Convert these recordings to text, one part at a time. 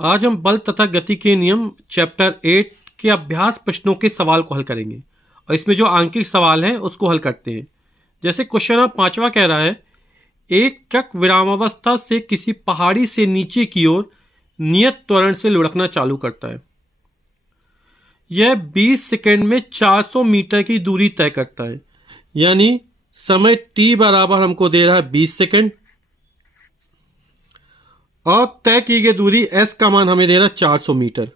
आज हम बल तथा गति के नियम चैप्टर 8 के अभ्यास प्रश्नों के सवाल को हल करेंगे और इसमें जो आंकिक सवाल है उसको हल करते हैं। जैसे क्वेश्चन 5वां कह रहा है, एक ट्रक विरामावस्था से किसी पहाड़ी से नीचे की ओर नियत त्वरण से लुढ़कना चालू करता है। यह 20 सेकंड में 400 मीटर की दूरी तय करता है, यानी समय t बराबर हमको दे रहा है 20 सेकंड और तय की गई दूरी s का मान हमें दे रहा है 400 मीटर।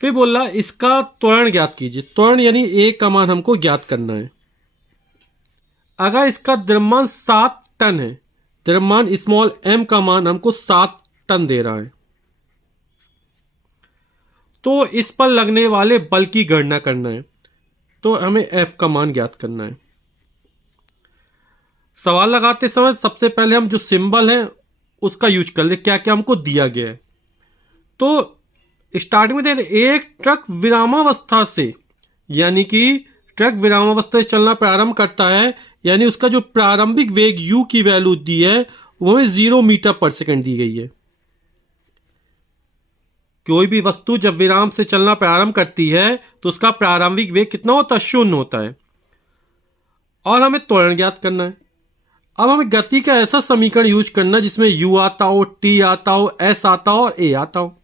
फिर बोल रहा इसका त्वरण ज्ञात कीजिए। त्वरण यानी a का मान हमको ज्ञात करना है। अगर इसका द्रव्यमान 7 टन है, द्रव्यमान स्मॉल m का मान हमको 7 टन दे रहा है, तो इस पर लगने वाले बल की गणना करना है। तो हमें F का मान ज्ञात करना है। सवाल लगाते समय सबसे पहले हम जो सिंबल है उसका यूज कर ले, क्या क्या हमको दिया गया है। तो स्टार्टिंग में दे एक ट्रक विरामावस्था से, यानी कि ट्रक विरामावस्था से चलना प्रारंभ करता है, यानी उसका जो प्रारंभिक वेग u की वैल्यू दी है वो 0 मीटर पर सेकंड दी गई है। कोई भी वस्तु जब विराम से चलना प्रारंभ करती है तो उसका प्रारंभिक वेग कितना होता है? 0 होता है। और हमें त्वरण ज्ञात करना है। अब हमें गति का ऐसा समीकरण यूज करना जिसमें u आता हो, t आता हो, s आता हो और a आता हो।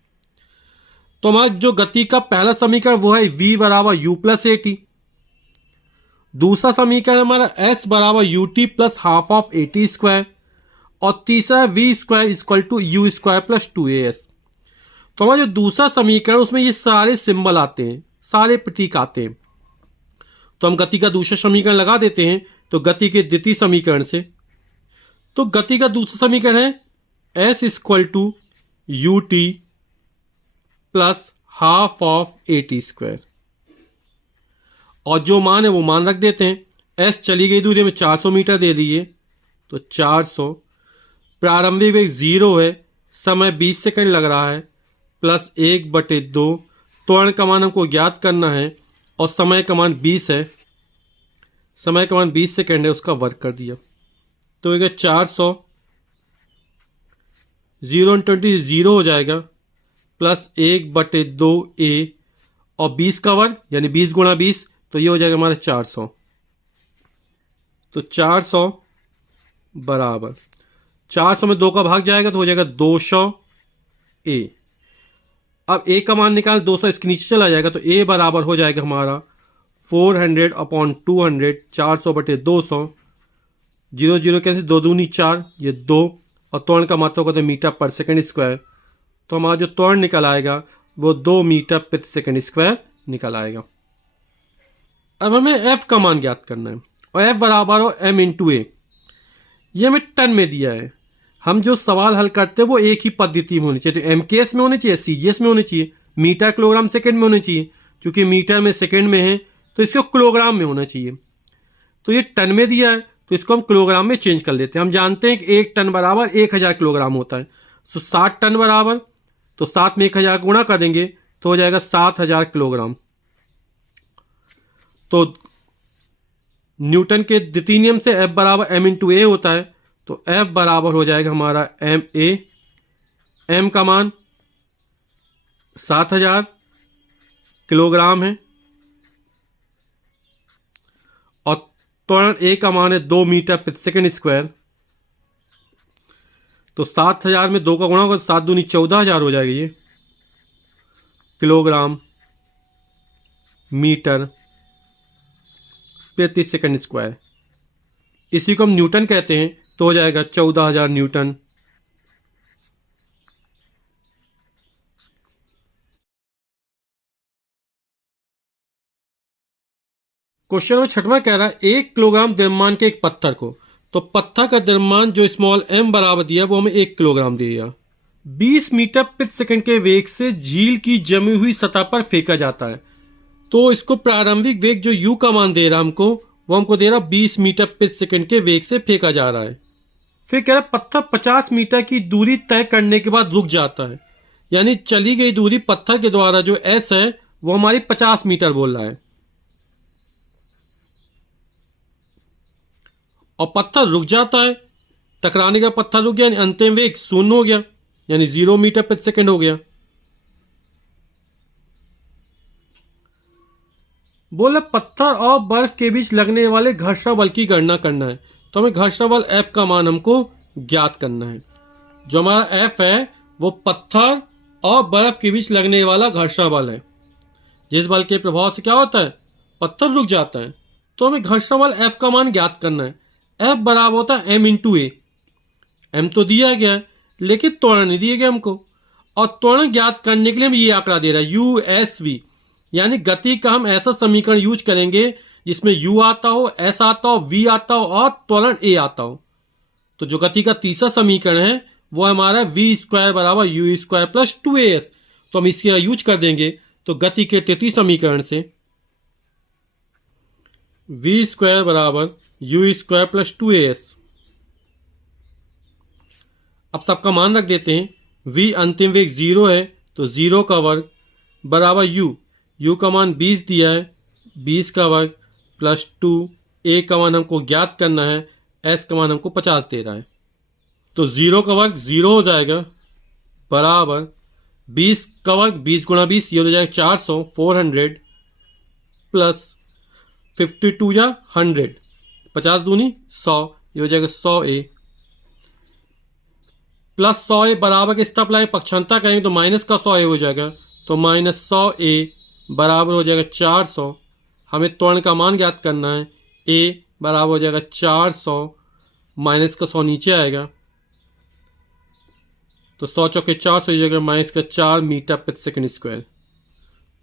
तो हमारा जो गति का पहला समीकरण वो है v बराबर u प्लस ए टी। दूसरा समीकरण हमारा s बराबर u t plus half of a t square और तीसरा v square equal to u square plus 2as। तो हमारा जो दूसरा समीकरण उसमें ये सारे सिंबल आते हैं, सारे प्रतीक आते हैं। तो हम गति का दूसरा समीकरण लगा देते हैं। तो गति के द्वितीय समीकरण से, तो गति का दूसरा समीकरण है s equal to u t plus half of a t square और जो मान है वो मान रख देते हैं। s चली गई दूरी में 400 मीटर दे दीजिए, तो 400। प्रारंभिक वेग 0 है, समय 20 सेकंड लग रहा है, प्लस 1/2। त्वरण का मान हमको ज्ञात करना है और समय का मान 20 है, समय का मान 20 सेकंड है, उसका वर्ग कर दिया तो ये 400, 0 × 20 0 हो जाएगा, प्लस 1/2a और 20 का वर्ग यानी 20 × 20, तो ये हो जाएगा हमारा 400। तो 400 बराबर 400 में 2 का भाग जाएगा तो हो जाएगा 200a। अब a का मान निकाल, 200 इसके नीचे चला जाएगा तो a बराबर हो जाएगा हमारा 400/200, 400/200। 0 0 कैसे, 2 दूनी 4, ये 2 और त्वरण का मात्रा होगा तो मीटर पर सेकंड स्क्वायर। तो हमारा जो त्वरण निकल आएगा वो 2 मीटर प्रति सेकंड स्क्वायर निकल आएगा। अब हमें f का मान ज्ञात करना है और f बराबर हो m × a। ये हमें टन में दिया है। हम जो सवाल हल करते हैं वो एक ही पद्धति में होनी चाहिए, तो MKS में होनी चाहिए, CGS में होनी चाहिए, मीटर किलोग्राम सेकंड में होनी चाहिए। क्योंकि मीटर में सेकंड में है तो इसको किलोग्राम में होना चाहिए। तो ये टन में दिया है तो इसको हम किलोग्राम में चेंज कर लेते हैं। हम जानते हैं कि 1 टन बराबर 1000 किलोग्राम होता है। तो 60 टन बराबर, तो 7 में 1000 गुणा कर देंगे तो हो जाएगा 7000 किलोग्राम। तो न्यूटन के द्वितीय नियम से F बराबर m × a होता है, तो F बराबर हो जाएगा हमारा ma। m का मान 7000 किलोग्राम है और त्वरण a का मान है 2 मीटर प्रति सेकंड स्क्वायर। तो 7000 में 2 का गुणा होगा, 7 दूनी 14000 हो जाएगा ये किलोग्राम मीटर प्रति सेकंड स्क्वायर। इसी को हम न्यूटन कहते हैं, तो हो जाएगा 14000 न्यूटन। क्वेश्चन नंबर 6वां कह रहा है 1 किलोग्राम द्रव्यमान के एक पत्थर को, तो पत्थर का द्रव्यमान जो स्मॉल m बराबर दिया वो हमें 1 किलोग्राम दिया, 20 मीटर प्रति सेकंड के वेग से झील की जमी हुई सतह पर फेंका जाता है। तो इसको प्रारंभिक वेग जो u का मान दे रहा हमको, वो हमको दे रहा 20 मीटर प्रति सेकंड के वेग से फेंका जा रहा है। फिर कह रहा पत्थर 50 मीटर की दूरी तय करने के बाद रुक जाता है, यानी चली गई दूरी पत्थर के द्वारा जो s है वो हमारी 50 मीटर बोल रहा है और पत्थर रुक जाता है। टकराने का पत्थर रुक गया, यानी अंतिम वेग 0 हो गया, यानी 0 मीटर प्रति सेकंड हो गया। बोला पत्थर और बर्फ के बीच लगने वाले घर्षण बल की गणना करना है। तो हमें घर्षण बल F का मान हमको ज्ञात करना है। जो हमारा F है वो पत्थर और बर्फ के बीच लगने वाला घर्षण बल है। जिस बल के प्रभाव से क्या होता है, पत्थर रुक जाता है। तो हमें घर्षण बल F का मान ज्ञात करना है। F बराबर होता है m इंटू ए। m तो दिया गया है लेकिन त्वरण नहीं दिए गया हमको, और त्वरण ज्ञात करने के लिए हम ये आंकड़ा दे रहा है USV, यानी गति का हम ऐसा समीकरण यूज करेंगे जिसमें U आता हो, S आता हो, V आता हो और त्वरण A आता हो। तो जो गति का तीसरा समीकरण है वो हमारा v स्क्वायर बराबर यू स्क्वायर प्लस 2as। तो हम इसके यूज कर देंगे। तो गति के तृतीय समीकरण से v स्क्वायर बराबर यू स्क्वायर प्लस 2as। अब सबका मान रख देते हैं। v अंतिम वेग 0 है तो 0 का वर्ग बराबर u का मान 20 दिया है, 20 का वर्ग प्लस 2, a का मान हमको ज्ञात करना है, s का मान हमको 50 दे रहा है। तो 0 का वर्ग 0 हो जाएगा बराबर 20 का वर्ग 20 गुणा 20 ये हो जाएगा 400 400 प्लस 52 या 100 50 दूनी 100 ये हो जाएगा 100a प्लस 100a बराबर के स्टेप लाए पक्षांतर करेंगे तो माइनस का 100a हो जाएगा। तो माइनस 100a बराबर हो जाएगा 400। हमें त्वरण का मान ज्ञात करना है। a बराबर हो जाएगा 400, माइनस का 100 नीचे आएगा तो 100 चौके 400 हो जाएगा माइनस का 4 मीटर प्रति सेकंड स्क्वायर।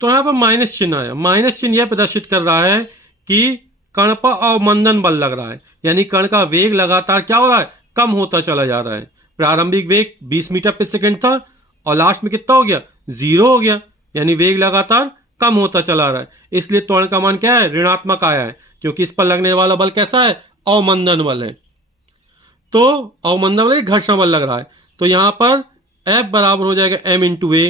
तो यहाँ पर माइनस चिन्ह आया। माइनस चिन्ह यह प्रदर्शित कर रहा है कि कण पर अवमंदन बल लग रहा है, यानी कण का वेग लगातार क्या हो रहा है, कम होता चला जा रहा है। प्रारंभिक वेग 20 मीटर प्रति सेकंड था और लास्ट में कितना हो गया, 0 हो गया, यानी वेग लगातार कम होता चला रहा है। इसलिए त्वरण का मान क्या है, ऋणात्मक आया है, क्योंकि इस पर लगने वाला बल कैसा है, अवमंदन बल है। तो अवमंदन बल घर्षण बल लग रहा है। तो यहां पर F बराबर हो जाएगा m इंटू ए।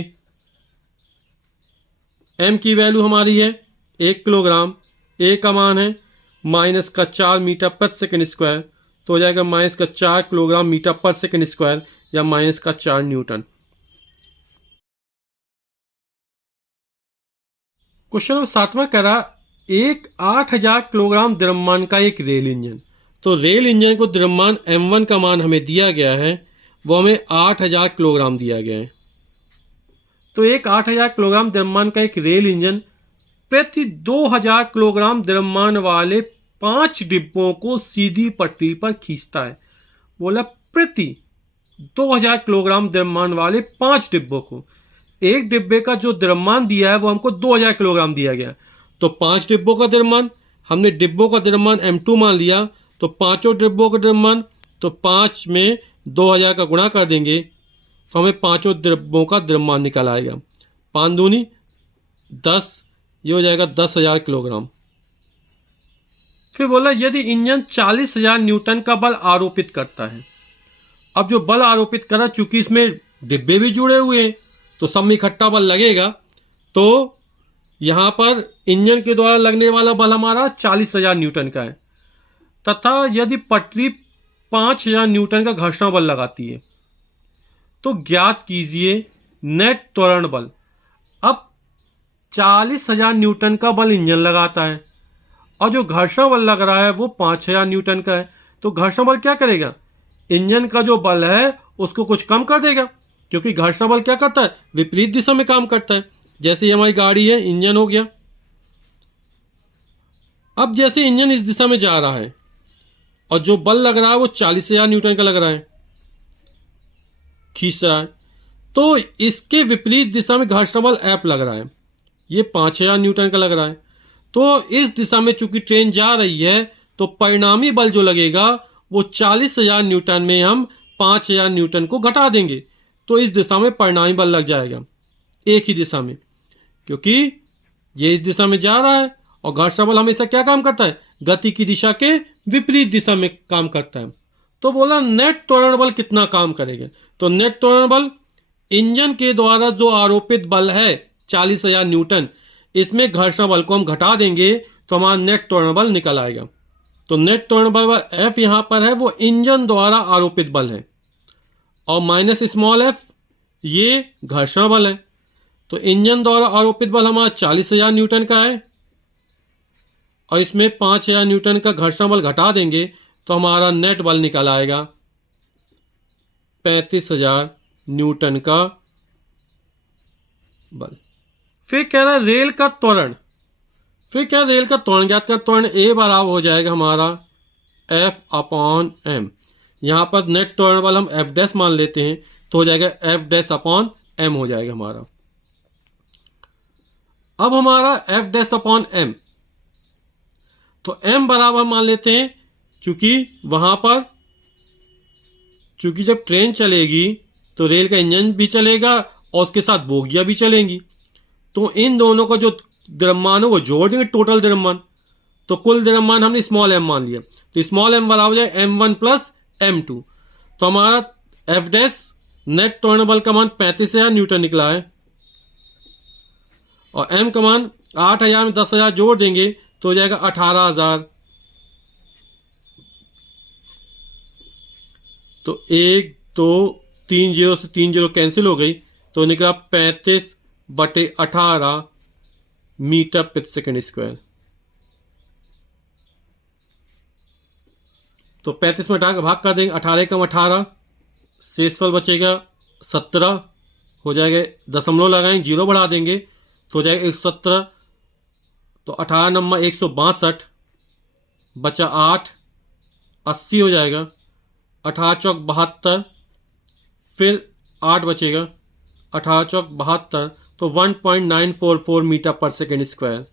m की वैल्यू हमारी है 1 किलोग्राम, a का मान है माइनस का 4 मीटर प्रति सेकंड स्क्वायर, तो हो जाएगा माइनस का 4 किलोग्राम मीटर पर सेकंड स्क्वायर या माइनस का 4 न्यूटन। क्वेश्चन नंबर 7वां करा, एक 8000 किलोग्राम द्रव्यमान का एक रेल इंजन। तो रेल इंजन को द्रव्यमान m1 का मान हमें दिया गया है, वो हमें 8000 किलोग्राम दिया गया है। तो एक 8000 किलोग्राम द्रव्यमान का एक रेल इंजन प्रति 2000 किलोग्राम द्रव्यमान वाले 5 डिब्बों को सीधी पटरी पर खींचता है। बोला प्रति 2000 किलोग्राम द्रव्यमान वाले 5 डिब्बों को। एक डिब्बे का जो द्रव्यमान दिया है वो हमको 2000 किलोग्राम दिया गया। तो 5 डिब्बों का द्रव्यमान, हमने डिब्बों का द्रव्यमान m2 मान लिया, तो पांचों डिब्बों का द्रव्यमान, तो 5 में 2000 का गुणा कर देंगे तो हमें पांचों डिब्बों का द्रव्यमान निकल आएगा। 5 दूनी 10, ये हो जाएगा 10,000 किलोग्राम। फिर बोला यदि इंजन 40,000 न्यूटन का बल आरोपित करता है। अब जो बल आरोपित करा, चूंकि इसमें डिब्बे भी जुड़े हुए हैं तो सब में इकट्ठा बल लगेगा, तो यहां पर इंजन के द्वारा लगने वाला बल हमारा 40,000 न्यूटन का है, तथा यदि पटरी 5,000 न्यूटन का घर्षण बल लगाती है तो ज्ञात कीजिए नेट त्वरण बल। अब 40,000 न्यूटन का बल इंजन लगाता है और जो घर्षण बल लग रहा है वो 5,000 न्यूटन का है। तो घर्षण बल क्या करेगा, इंजन का जो बल है उसको कुछ कम कर देगा, क्योंकि घर्षण बल क्या करता है, विपरीत दिशा में काम करता है। जैसे ही हमारी गाड़ी है, इंजन हो गया। अब जैसे इंजन इस दिशा में जा रहा है और जो बल लग रहा है वो 40,000 न्यूटन का लग रहा है, खींच रहा है, तो इसके विपरीत दिशा में घर्षण बल F लग रहा है, ये 5,000 न्यूटन का लग रहा है। तो इस दिशा में चूंकि ट्रेन जा रही है तो परिणामी बल जो लगेगा वो 40,000 न्यूटन में हम 5,000 न्यूटन को घटा देंगे, तो इस दिशा में परिणामी बल लग जाएगा एक ही दिशा में, क्योंकि ये इस दिशा में जा रहा है और घर्षण बल हमेशा क्या काम करता है, गति की दिशा के विपरीत दिशा में काम करता है। तो बोला नेट त्वरण बल कितना काम करेगा। तो नेट त्वरण बल इंजन के द्वारा जो आरोपित बल है 40,000 न्यूटन, इसमें घर्षण बल को हम घटा देंगे तो हमारा नेट त्वरण बल निकल आएगा। तो नेट त्वरण बल F यहां पर है वो इंजन द्वारा आरोपित बल है, और माइनस स्मॉल f ये घर्षण बल है। तो इंजन द्वारा आरोपित बल हमारा 40,000 न्यूटन का है और इसमें 5,000 न्यूटन का घर्षण बल घटा देंगे तो हमारा नेट बल निकल आएगा 35,000 न्यूटन का बल। फिर कह रहा है रेल का त्वरण। फिर क्या रेल का त्वरण ज्ञात कर। त्वरण ए बराबर हो जाएगा हमारा F/m। यहां पर नेट त्वरण बल हम F डैश मान लेते हैं तो हो जाएगा F डैश अपॉन m हो जाएगा हमारा। अब हमारा F डैश अपॉन m, तो m बराबर मान लेते हैं चूंकि वहां पर जब ट्रेन चलेगी तो रेल का इंजन भी चलेगा और उसके साथ बोगियां भी चलेंगी, तो इन दोनों का जो द्रव्यमान है वो जोड़ देंगे टोटल द्रव्यमान। तो कुल द्रव्यमान हमने स्मॉल m मान लिया, तो स्मॉल m बराबर हो जाए m1 प्लस m2। तो हमारा F डैश नेट त्वरण बल का मान 35,000 न्यूटन निकला है और m का मान 8,000 में 10,000 जोड़ देंगे तो हो जाएगा 18,000। तो 1 2 3 जीरो से 3 जीरो कैंसिल हो गई तो निकला 35/18 मीटर प्रति सेकंड स्क्वायर। तो 35 में भाग कर देंगे, 18 कम 18, शेषफल बचेगा 17 हो जाएगा। दशमलव लगाएंगे, जीरो बढ़ा देंगे तो हो जाएगा 117। तो 18 नंबर 162 बचा 8, 80 हो जाएगा। 18 चौक 72, फिर 8 बचेगा, 18 चौक 72, तो 1.944 मीटर पर सेकेंड स्क्वायर।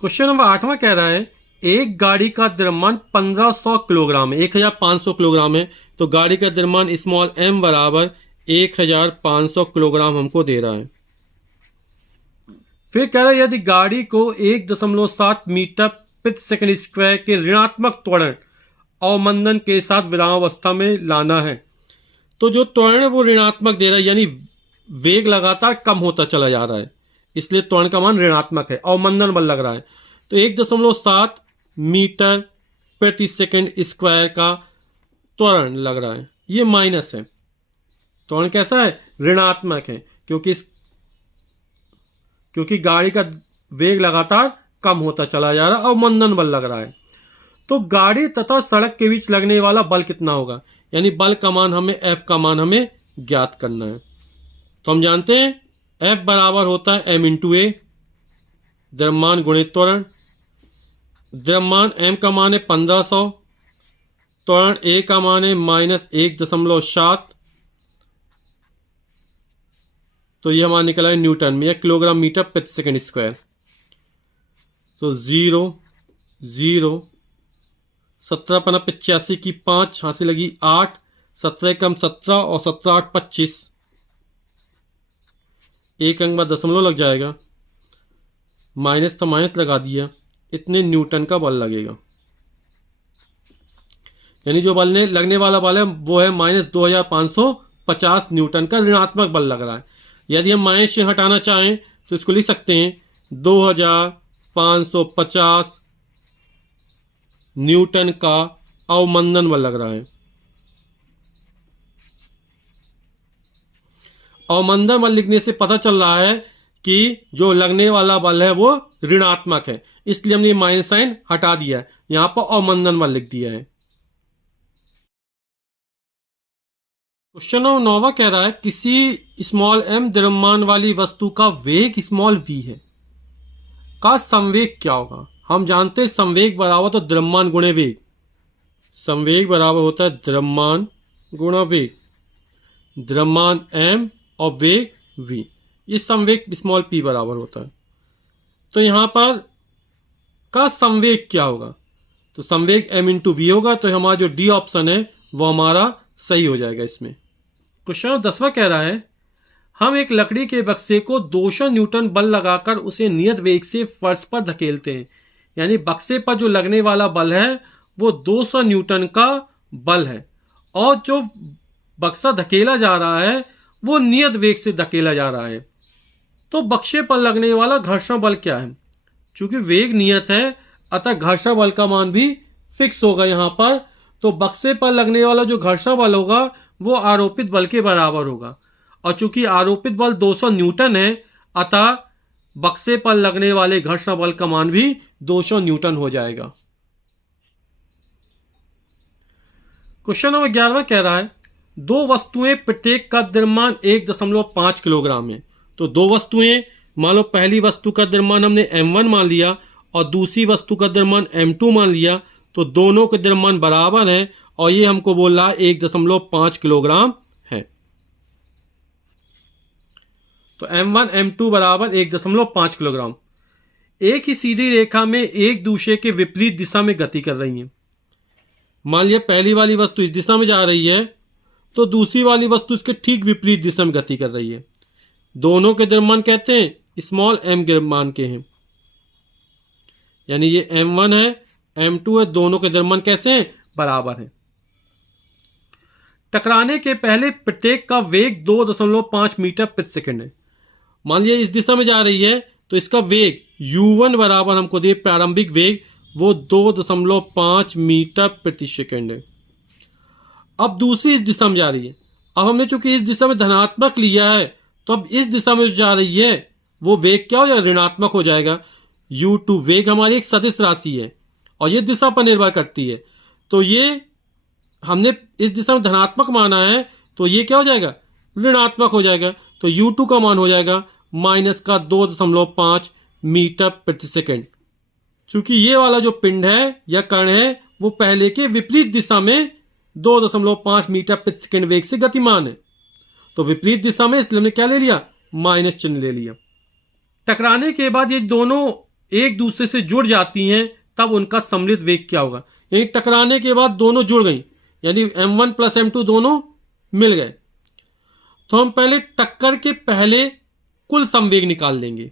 क्वेश्चन नंबर 8वां कह रहा है एक गाड़ी का द्रव्यमान 1500 किलोग्राम है, 1500 किलोग्राम है। तो गाड़ी का द्रव्यमान स्मॉल m बराबर 1500 किलोग्राम हमको दे रहा है। फिर कह रहा है यदि गाड़ी को 1.7 मीटर प्रति सेकंड स्क्वायर के ऋणात्मक त्वरण अवमंदन के साथ विरामावस्था में लाना है, तो जो त्वरण है वो ऋणात्मक दे रहा है, यानी वेग लगातार कम होता चला जा रहा है, इसलिए त्वरण का मान ऋणात्मक है, अवमंदन बल लग रहा है। तो 1.7 मीटर प्रति सेकंड स्क्वायर का त्वरण लग रहा है, ये माइनस है। त्वरण कैसा है? ऋणात्मक है, क्योंकि गाड़ी का वेग लगातार कम होता चला जा रहा है, अवमंदन बल लग रहा है। तो गाड़ी तथा सड़क के बीच लगने वाला बल कितना होगा, यानी बल का मान हमें F का मान हमें ज्ञात करना है। तो हम जानते हैं F बराबर होता है m इंटू ए, द्रव्यमान गुणित त्वरण। द्रव्यमान m का मान है 1500, त्वरण a का मान है -1.7, तो यह हमारा निकला है न्यूटन में या किलोग्राम मीटर प्रति सेकंड स्क्वायर। तो 0 0 17 पना 85 की 5 हाथ से लगी 8, 17 कम 17 और 17 8 25, एक अंक बाद दशमलव लग जाएगा, माइनस तो माइनस लगा दिया, इतने न्यूटन का बल लगेगा। यानी जो बल ने लगने वाला बल है वो है -2550 न्यूटन का ऋणात्मक बल लग रहा है। यदि हम माइनस चिन्ह हटाना चाहें तो इसको लिख सकते हैं 2550 न्यूटन का अवमंदन बल लग रहा है। अवमंदन बल लिखने से पता चल रहा है कि जो लगने वाला बल है वो ऋणात्मक है, इसलिए हमने माइनस साइन हटा दिया है, यहां पर अवमंदन बल लिख दिया है। क्वेश्चन नंबर 9 कह रहा है किसी स्मॉल m द्रव्यमान वाली वस्तु का वेग स्मॉल v है, का संवेग क्या होगा। हम जानते हैं संवेग बराबर तो द्रव्यमान गुणे वेग, संवेग बराबर होता है द्रव्यमान गुणा वेग, द्रव्यमान m और वेग v, ये संवेग स्मॉल p बराबर होता है। तो यहां पर का संवेग क्या होगा, तो संवेग m इंटू वी होगा, तो हमारा जो डी ऑप्शन है वो हमारा सही हो जाएगा इसमें। क्वेश्चन 10वां कह रहा है हम एक लकड़ी के बक्से को 200 न्यूटन बल लगाकर उसे नियत वेग से फर्श पर धकेलते हैं, यानी बक्से पर जो लगने वाला बल है वो 200 न्यूटन का बल है और जो बक्सा धकेला जा रहा है वो नियत वेग से धकेला जा रहा है। तो बक्से पर लगने वाला घर्षण बल क्या है, चूंकि वेग नियत है अतः घर्षण बल का मान भी फिक्स होगा यहाँ पर, तो बक्से पर लगने वाला जो घर्षण बल होगा वो आरोपित बल के बराबर होगा। और चूंकि आरोपित बल 200 न्यूटन है, अतः बक्से पर लगने वाले घर्षण बल का मान भी 200 न्यूटन हो जाएगा। क्वेश्चन नंबर 11 कह रहा है दो वस्तुएं प्रत्येक का द्रव्यमान 1.5 किलोग्राम है। तो दो वस्तुएं, मान लो पहली वस्तु का द्रव्यमान हमने m1 मान लिया और दूसरी वस्तु का द्रव्यमान m2 मान लिया, तो दोनों के द्रव्यमान बराबर हैं और ये हमको बोल रहा है 1.5 किलोग्राम है। तो m1 m2 बराबर 1.5 किलोग्राम। एक ही सीधी रेखा में एक दूसरे के विपरीत दिशा में गति कर रही है। मान लिया पहली वाली वस्तु इस दिशा में जा रही है तो दूसरी वाली वस्तु इसके ठीक विपरीत दिशा में गति कर रही है। दोनों के द्रव्यमान कहते हैं स्मॉल m द्रव्यमान के हैं, यानी ये m1 है m2 है, दोनों के द्रव्यमान कैसे हैं? बराबर हैं। टकराने के पहले प्रत्येक का वेग 2.5 मीटर प्रति सेकंड है। मान लिया इस दिशा में जा रही है तो इसका वेग u1 बराबर हमको दिए प्रारंभिक वेग वो 2.5 मीटर प्रति सेकंड है। अब दूसरी इस दिशा में जा रही है। अब हमने चूंकि इस दिशा में धनात्मक लिया है तो अब इस दिशा में जो जा रही है वो वेग क्या हो जाएगा? ऋणात्मक हो जाएगा। u2 वेग हमारी एक सदिश राशि है और ये दिशा पर निर्भर करती है, तो ये हमने इस दिशा में धनात्मक माना है तो ये क्या हो जाएगा? ऋणात्मक हो जाएगा। तो u2 का मान हो जाएगा -2.5 मीटर प्रति सेकंड। चूंकि ये वाला जो पिंड है या कण है वो पहले के विपरीत दिशा में 2.5 मीटर प्रति सेकंड वेग से गतिमान है, तो विपरीत दिशा में इसलिए हमने क्या ले लिया? माइनस चिन्ह ले लिया। टकराने के बाद ये दोनों एक दूसरे से जुड़ जाती हैं, तब उनका सम्मिलित वेग क्या होगा? यानी टकराने के बाद दोनों जुड़ गई, यानी m1 प्लस m2 दोनों मिल गए, तो हम पहले टक्कर के पहले कुल संवेग निकाल लेंगे।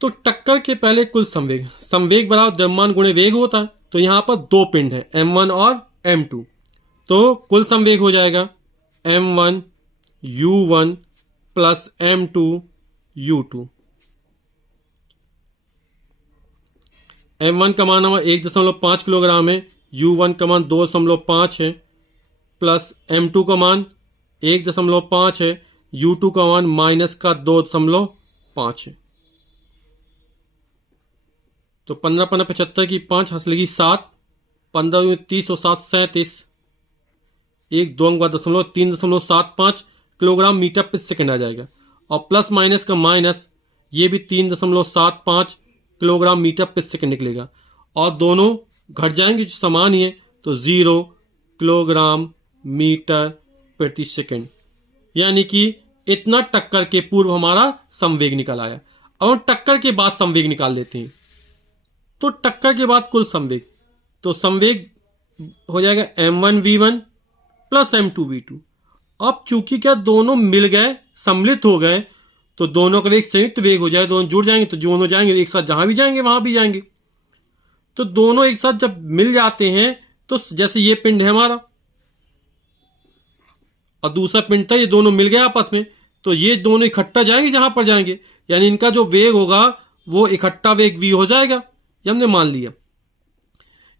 तो टक्कर के पहले कुल संवेग, संवेग बराबर द्रव्यमान गुणे वेग होता है। तो यहां पर दो पिंड है m1 और m2, तो कुल संवेग हो जाएगा m1 u1 plus m2 u2। m1 का मान हमारा 1.5 किलोग्राम है, u1 का मान 2.5 है, प्लस m2 का मान 1.5 है, u2 का मान -2.5 है। तो 15 15 75 की 5 हंसलेगी 7, 15 30 और 7 37, 1 2 अंक 3.75 किलोग्राम मीटर प्रति सेकंड आ जाएगा। और प्लस माइनस का माइनस, ये भी 3.75 किलोग्राम मीटर प्रति सेकंड निकलेगा और दोनों घट जाएंगे जो समान ही है, तो 0 किलोग्राम मीटर प्रति सेकंड। यानी कि इतना टक्कर के पूर्व हमारा संवेग निकल आया। अब हम टक्कर के बाद संवेग निकाल लेते हैं। तो टक्कर के बाद कुल संवेग, तो संवेग हो जाएगा m1 v1 plus m2 v2। अब चूंकि क्या दोनों मिल गए, सम्मिलित हो गए, तो दोनों का वेग संयुक्त वेग हो जाए, दोनों जुड़ जाएंगे, तो दोनों जाएंगे एक साथ, जहां भी जाएंगे वहां भी जाएंगे। तो दोनों एक साथ जब मिल जाते हैं तो जैसे ये पिंड है हमारा और दूसरा पिंड था, ये दोनों मिल गए आपस में, तो ये दोनों इकट्ठा जाएंगे जहां पर जाएंगे, यानी इनका जो वेग होगा वो इकट्ठा वेग v हो जाएगा। ये हमने मान लिया,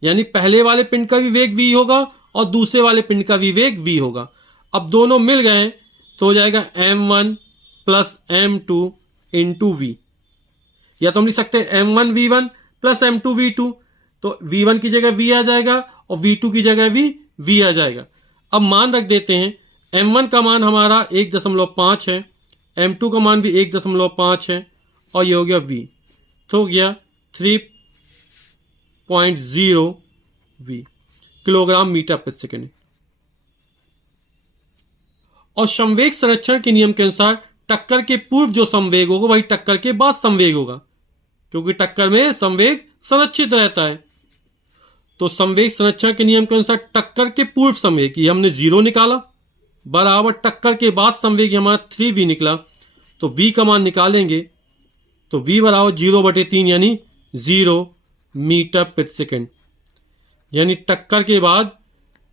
यानी पहले वाले पिंड का भी वेग v होगा और दूसरे वाले पिंड का भी वेग v होगा। अब दोनों मिल गए तो हो जाएगा m1 plus m2 into v, या तो हम लिख सकते हैं m1 v1 plus m2 v2, तो v1 की जगह v आ जाएगा और v2 की जगह भी v आ जाएगा। अब मान रख देते हैं, m1 का मान हमारा 1.5 है, m2 का मान भी 1.5 है और ये हो गया v, तो हो गया 3.0 v किलोग्राम मीटर प्रति सेकंड। और संवेग संरक्षण के नियम के अनुसार टक्कर के पूर्व जो संवेग होगा वही टक्कर के बाद संवेग होगा, क्योंकि टक्कर में संवेग संरक्षित रहता है। तो संवेग संरक्षण के नियम के अनुसार टक्कर के पूर्व संवेग ये हमने 0 निकाला, बराबर टक्कर के बाद संवेग हमारा 3v निकला, तो v का मान निकालेंगे तो v बराबर 0/3 यानी 0 मीटर प्रति सेकंड। यानी टक्कर के बाद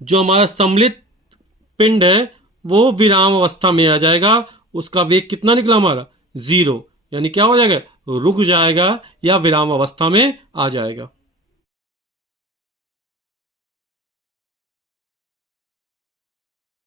जो हमारा सम्मिलित पिंड है वो विराम अवस्था में आ जाएगा, उसका वेग कितना निकला हमारा 0, यानी क्या हो जाएगा? रुक जाएगा या विराम अवस्था में आ जाएगा।